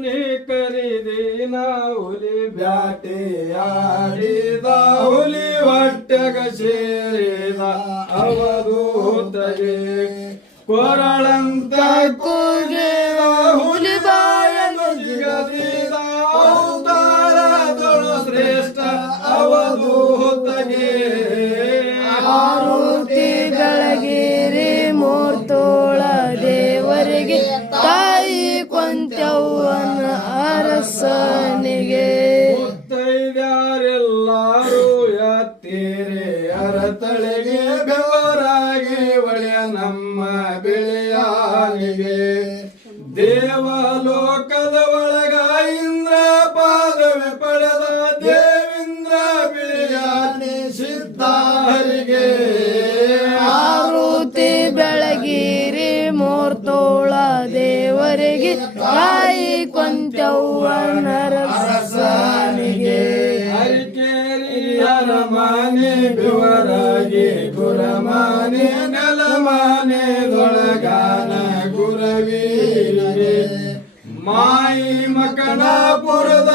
ನೀ ಕರಿದಿನ ಹುಲಿ ಬ್ಯಾಟೆಯಾಡಿದ ಹುಲಿ ಹೊಟ್ಟೆಗ ಸೇರಿದ ಅವಧೂತಗೆ ಕೊರಳಂತ ಕೂಗಿದ ಹುಲಿ ಬಾಯನ್ನು ಜಿಗದಿದ ಅವತಾರದೊಳು ಶ್ರೇಷ್ಠ ಅವಧೂತಗೆ ಆರುತಿ ಬೆಳಗಿರಿ ಮೂರ್ತೋಳ ದೇವರಿಗೆ ತಾಯಿ ಕೊಂತ್ಯವ್ವನ ಅರಸನಿಗೆ ಮುತ್ತೈದ್ಯಾರೆಲ್ಲರೂ ಎತ್ತೀರೆ ಅರತಳೆಗೆ ಬೆವರಾಗಿ ಒಳೆಯ ನಮ್ಮ ಬೆಳೆಯಾನಿಗೆ ದೇವಲೋಕದ ಒಳಗ ಇಂದ್ರ ಪಾದವೆ ಪಡೆದ ದೇವೇಂದ್ರ ಬಿಳಿಯಾನೆ ಸಿದ್ಧಾರಿಗೆ ಆರುತಿ ಬೆಳಗಿರಿ ಮೂರ್ತೋಳ ದೇವರಿಗೆ ತಾಯಿ ಕೊಂತ್ಯವ್ವನ ಅರಸನಿಗೆ ಅರಿಕೇರಿ ಅರಮಾನೆ ಬೆವರಾಗಿ ಗುರಮಾನೆ ನೆಲಮಾನೆ ದೊಳಗಾನ ಗುರವೀರಿಗೆ ಮಾಯಿ ಮಕಣಪುರದ